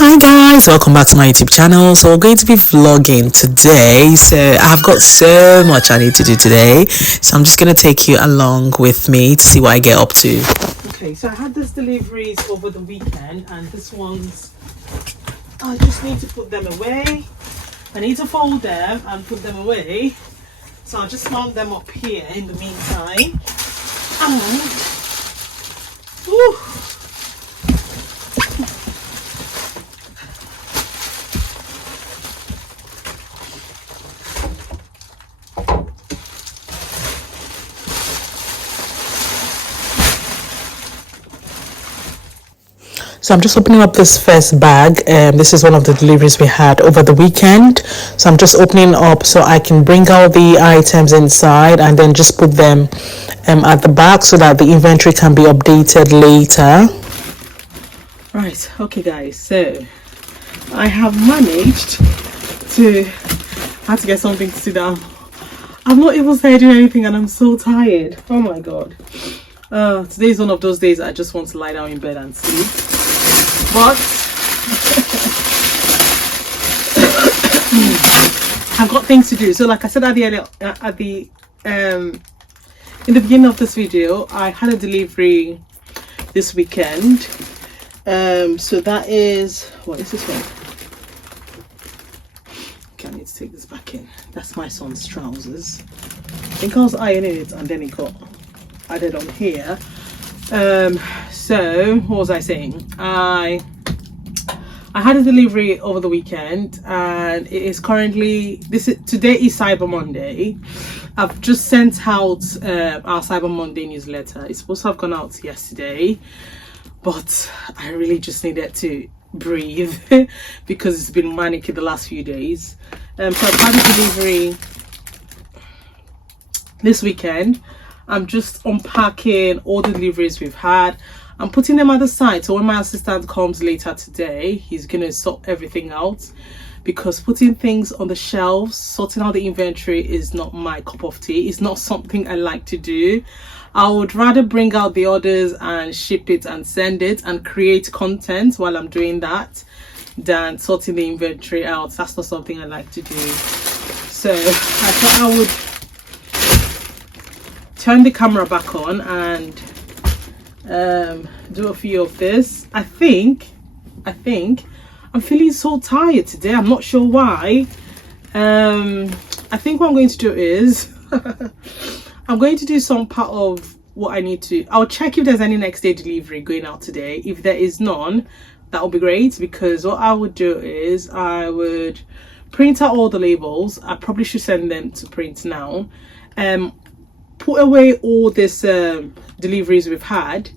Hi guys, welcome back to my YouTube channel. So we're going to be vlogging today. So I've got so much I need to do today, so I'm just going to take you along with me to see what I get up to. Okay, so I had these deliveries over the weekend, and this one's I just need to put them away. I need to fold them and put them away, so I'll just mount them up here in the meantime. And so I'm just opening up this first bag. This is one of the deliveries we had over the weekend. So I'm just opening up so I can bring out the items inside and then just put them at the back so that the inventory can be updated later. Right, okay guys, so I have managed to, I had to get something to sit down. I'm not even doing anything and I'm so tired. Oh my god. Today is one of those days I just want to lie down in bed and sleep. But I've got things to do. So like I said in the beginning of this video, I had a delivery this weekend. So that is, what is this one? Okay, I need to take this back in. That's my son's trousers. I think I was ironing it and then it got added on here. So what was I saying? I had a delivery over the weekend, and it is currently today is Cyber Monday. I've just sent out our Cyber Monday newsletter. It's supposed to have gone out yesterday, but I really just needed to breathe because it's been manic in the last few days. So I've had a delivery this weekend. I'm just unpacking all the deliveries we've had. I'm putting them at the side, so when my assistant comes later today, he's gonna sort everything out, because putting things on the shelves, sorting out the inventory is not my cup of tea. It's not something I like to do. I would rather bring out the orders and ship it and send it and create content while I'm doing that than sorting the inventory out. That's not something I like to do. So I thought I would turn the camera back on and do a few of this. I think I'm feeling so tired today. I'm not sure why. I think what I'm going to do is I'm going to do some part of what I need to. I'll check if there's any next day delivery going out today. If there is none, that would be great, because what I would do is I would print out all the labels. I probably should send them to print now. Put away all these deliveries we've had,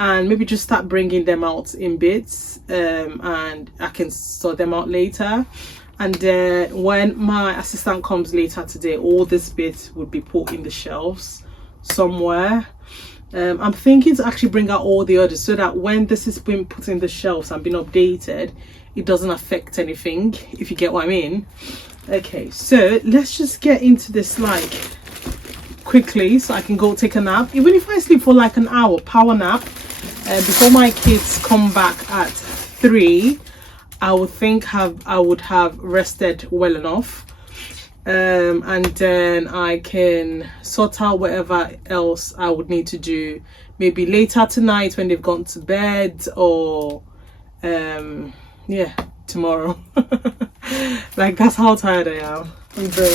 and maybe just start bringing them out in bits, and I can sort them out later. And then when my assistant comes later today, all these bits would be put in the shelves somewhere. I'm thinking to actually bring out all the others so that when this is being put in the shelves and being updated, it doesn't affect anything, if you get what I mean. Okay, so let's just get into this like quickly so I can go take a nap. Even if I sleep for like an hour, power nap, before my kids come back at 3, I would think I would have rested well enough, and then I can sort out whatever else I would need to do maybe later tonight when they've gone to bed, or yeah, tomorrow. Like, that's how tired I am. I'm very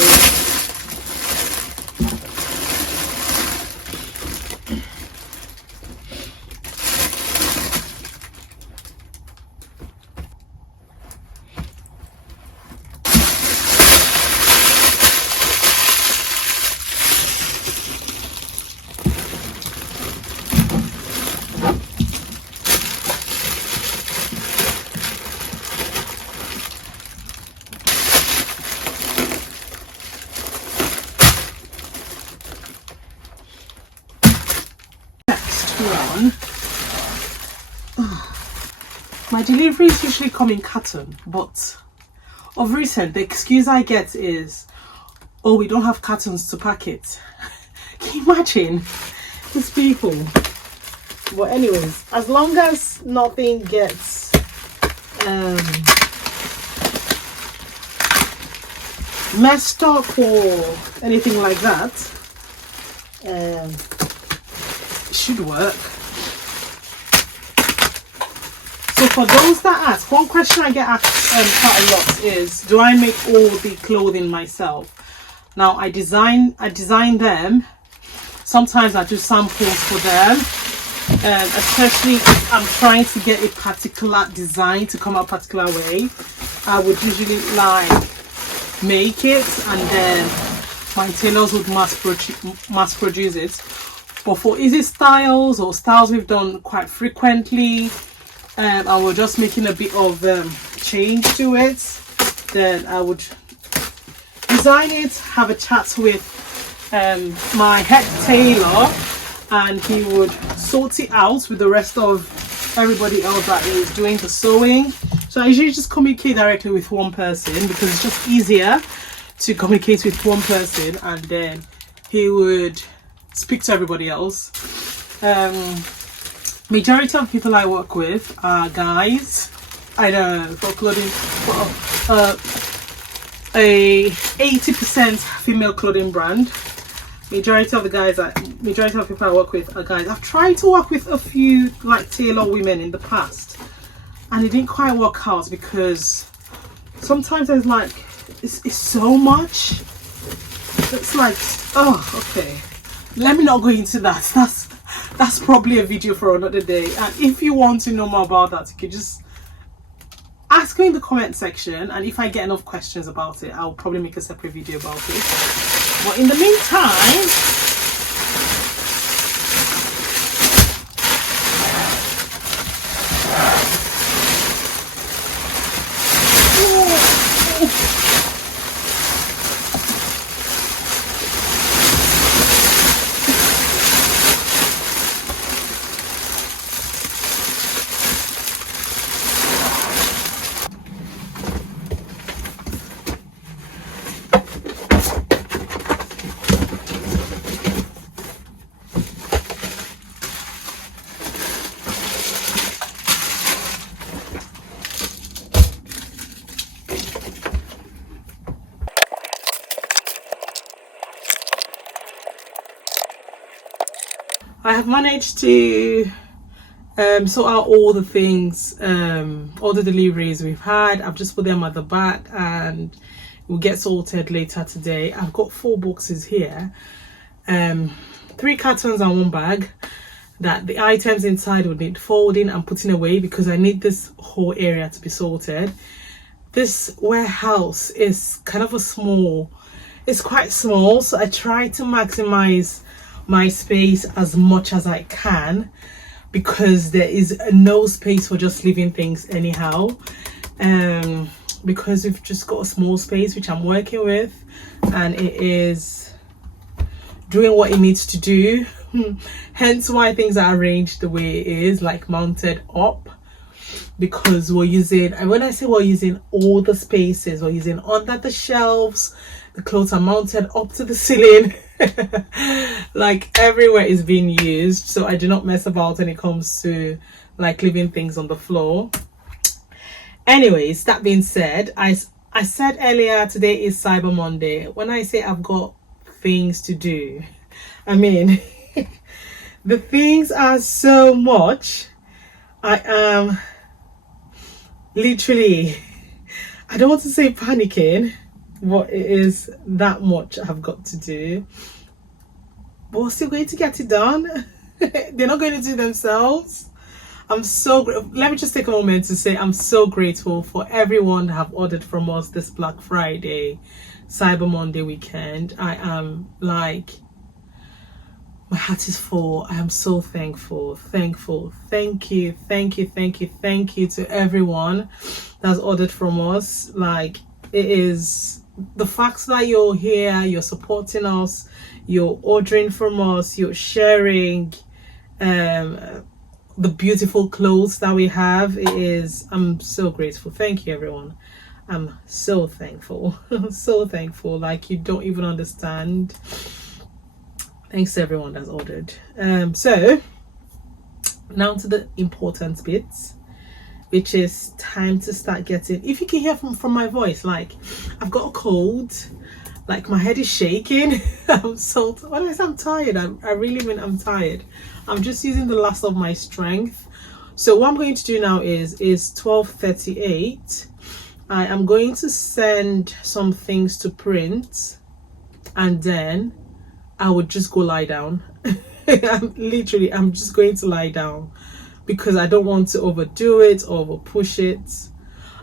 my deliveries usually come in carton, but of recent the excuse I get is, oh, we don't have cartons to pack it. Can you imagine these people? But anyways, as long as nothing gets messed up or anything like that, it should work. So for those that ask, one question I get asked quite a lot is, do I make all the clothing myself? Now I design them. Sometimes I do samples for them, especially if I'm trying to get a particular design to come out a particular way. I would usually like make it, and then my tailors would mass produce it. But for easy styles or styles we've done quite frequently, and we're just making a bit of change to it, then I would design it, have a chat with my head tailor, and he would sort it out with the rest of everybody else that is doing the sewing. So I usually just communicate directly with one person because it's just easier to communicate with one person, and then he would speak to everybody else. Majority of people I work with are guys. I know for clothing, for a 80% female clothing brand. Majority of people I work with are guys. I've tried to work with a few like tailor women in the past, and it didn't quite work out because sometimes there's like it's so much. It's like, oh, okay. Let me not go into that. That's probably a video for another day. And if you want to know more about that, you can just ask me in the comment section, and if I get enough questions about it, I'll probably make a separate video about it. But in the meantime, I have managed to sort out all the things, all the deliveries we've had. I've just put them at the back and we'll get sorted later today. I've got 4 boxes here, 3 cartons and 1 bag that the items inside would need folding and putting away because I need this whole area to be sorted. This warehouse is kind of it's quite small, so I try to maximize my space as much as I can because there is no space for just leaving things anyhow, because we've just got a small space which I'm working with, and it is doing what it needs to do. Hence why things are arranged the way it is, like mounted up, because we're using, and when I say we're using all the spaces, we're using under the shelves, the clothes are mounted up to the ceiling. Like everywhere is being used, so I do not mess about when it comes to like leaving things on the floor. Anyways, that being said, I said earlier today is Cyber Monday. When I say I've got things to do, I mean the things are so much. I am literally, I don't want to say panicking, but it is that much I've got to do. But we're still going to get it done. They're not going to do themselves. I'm so let me just take a moment to say I'm so grateful for everyone that have ordered from us this Black Friday, Cyber Monday weekend. I am like, my heart is full. I am so thankful. Thank you to everyone that's ordered from us. Like, it is the fact that you're here, you're supporting us, you're ordering from us, you're sharing the beautiful clothes that we have. I'm so grateful. Thank you, everyone. I'm so thankful. So thankful, like you don't even understand. Thanks to everyone that's ordered. So now to the important bits. which is time to start getting, if you can hear from my voice, like I've got a cold, like my head is shaking. I'm so, when I say I'm tired, I really mean I'm tired. I'm just using the last of my strength. So what I'm going to do now is 12:38. I am going to send some things to print, and then I would just go lie down. I'm just going to lie down because I don't want to overdo it or over push it.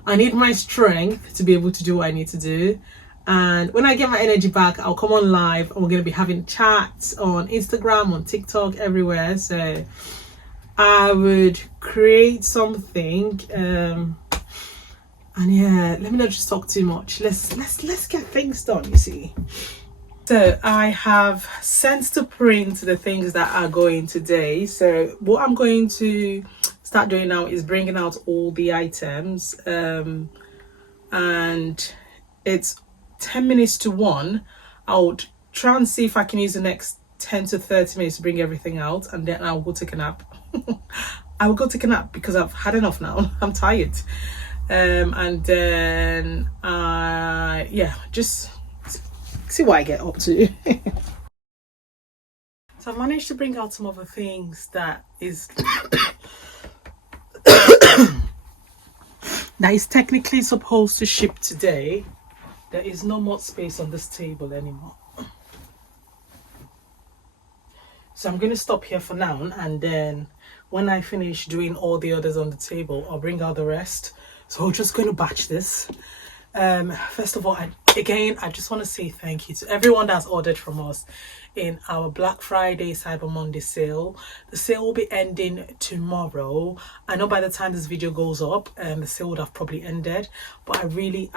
I need my strength to be able to do what I need to do. And when I get my energy back, I'll come on live and we're going to be having chats on Instagram, on TikTok, everywhere. So I would create something. And yeah, let me not just talk too much. Let's get things done, you see. So I have sent to print the things that are going today. So what I'm going to start doing now is bringing out all the items. And it's 10 minutes to 1. I would try and see if I can use the next 10 to 30 minutes to bring everything out, and then I'll go take a nap. I will go take a nap because I've had enough now. I'm tired. And then yeah, just see what I get up to. So I managed to bring out some other things that is that is technically supposed to ship today. There is no more space on this table anymore. So I'm going to stop here for now, and then when I finish doing all the others on the table, I'll bring out the rest. So we're just going to batch this. First of all, I just want to say thank you to everyone that's ordered from us in our Black Friday Cyber Monday sale. The sale will be ending tomorrow. I know by the time this video goes up, the sale would have probably ended, but I really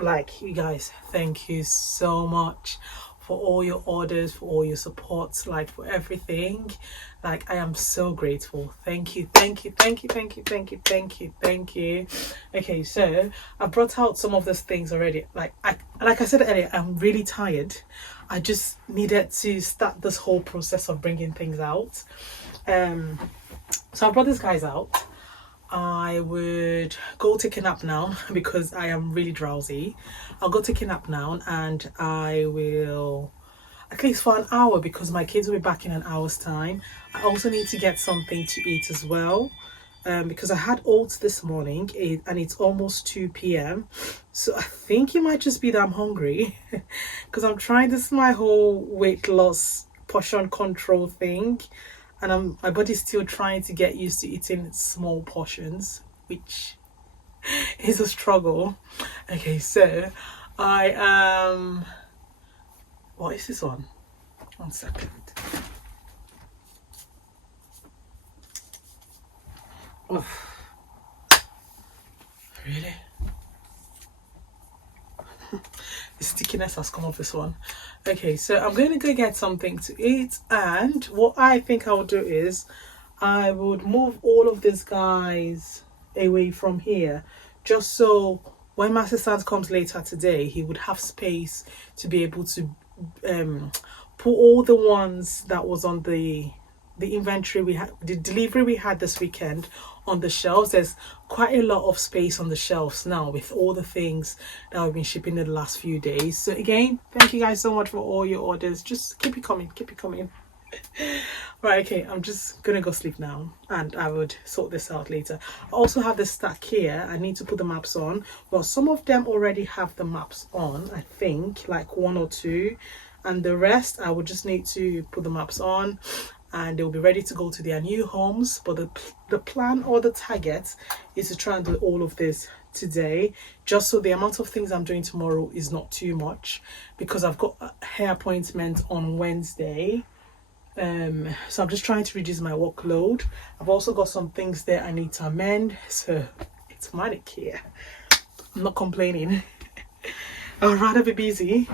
like you guys. Thank you so much for all your orders, for all your support, like for everything. Like I am so grateful. Thank you. Okay, so I brought out some of those things already. Like I said earlier, I'm really tired. I just needed to start this whole process of bringing things out. So I brought these guys out. I would go take a nap now because I am really drowsy. I'll go take a nap now, and I will, at least for an hour, because my kids will be back in an hour's time. I also need to get something to eat as well, because I had oats this morning and it's almost 2 p.m. So I think it might just be that I'm hungry because I'm trying this my whole weight loss portion control thing. And my body's still trying to get used to eating small portions, which is a struggle. Okay, so I am... What is this one? 1 second. Oh, really? The stickiness has come off this one. Okay, so I'm going to go get something to eat, and what I think I'll do is I would move all of these guys away from here, just so when my assistant comes later today, he would have space to be able to put all the ones that was on the inventory we had, the delivery we had this weekend, on the shelves. There's quite a lot of space on the shelves now with all the things that we've been shipping in the last few days. So again, thank you guys so much for all your orders. Just keep it coming. Right, okay, I'm just gonna go sleep now, and I would sort this out later. I also have this stack here. I need to put the maps on. Well, some of them already have the maps on, I think, like 1 or 2, and the rest I would just need to put the maps on, and they'll be ready to go to their new homes. But the plan or the target is to try and do all of this today, just so the amount of things I'm doing tomorrow is not too much, because I've got a hair appointment on Wednesday. So I'm just trying to reduce my workload. I've also got some things there I need to amend, so it's manic here. I'm not complaining. I'd rather be busy.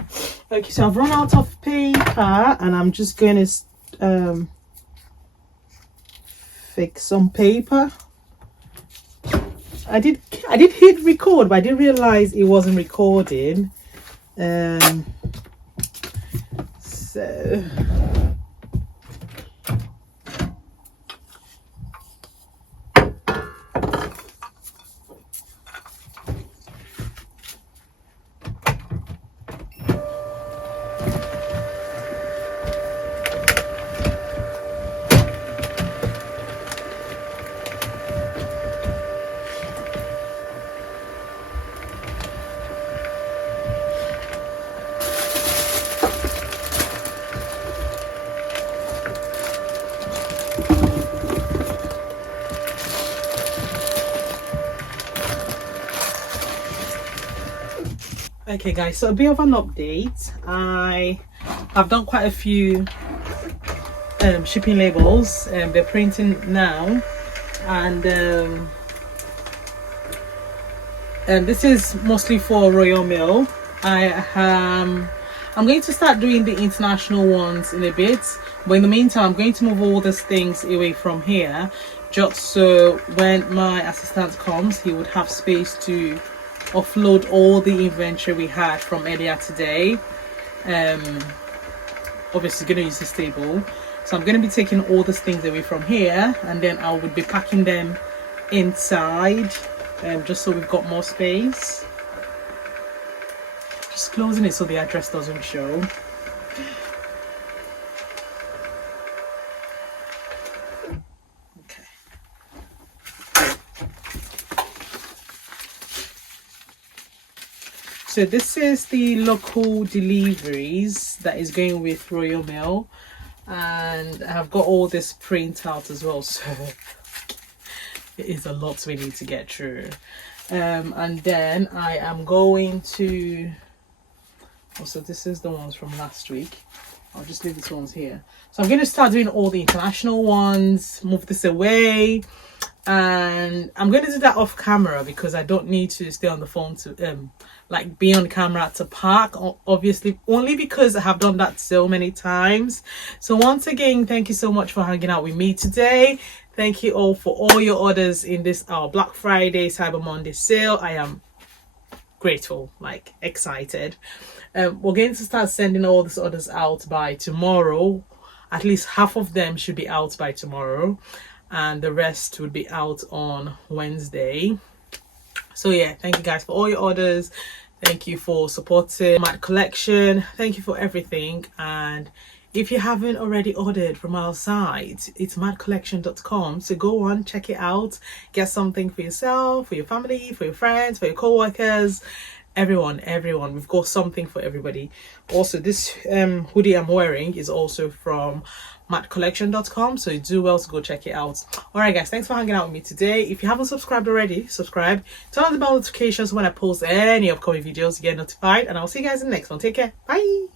Okay, so I've run out of paper, and I'm just going to fix some paper. I did hit record, but I didn't realize it wasn't recording. So Okay guys, so a bit of an update. I've done quite a few shipping labels, and they're printing now, and this is mostly for Royal Mail. I'm going to start doing the international ones in a bit, but in the meantime I'm going to move all these things away from here, just so when my assistant comes he would have space to offload all the inventory we had from earlier today. Obviously going to use this table, so I'm going to be taking all these things away from here, and then I would be packing them inside, just so we've got more space. Just closing it so the address doesn't show. So this is the local deliveries that is going with Royal Mail, and I've got all this print out as well, so it is a lot we need to get through. And then I am going to also, this is the ones from last week. I'll just leave these ones here. So I'm going to start doing all the international ones, move this away, and I'm going to do that off camera because I don't need to stay on the phone to like be on camera to park, obviously, only because I have done that so many times. So once again, thank you so much for hanging out with me today. Thank you all for all your orders in this Black Friday Cyber Monday sale. I am grateful, like excited. We're going to start sending all these orders out by tomorrow. At least half of them should be out by tomorrow, and the rest would be out on Wednesday. So yeah, thank you guys for all your orders. Thank you for supporting M.A.Dkollection. Thank you for everything. And if you haven't already ordered from our site, it's M.A.Dkollection.com. So go on, check it out, get something for yourself, for your family, for your friends, for your co-workers, everyone. We've got something for everybody. Also, this hoodie I'm wearing is also from M.A.Dkollection.com, so you do well to go check it out. All right guys, thanks for hanging out with me today. If you haven't subscribed already, subscribe, turn on the bell notifications when I post any upcoming videos, you get notified, and I'll see you guys in the next one. Take care, bye.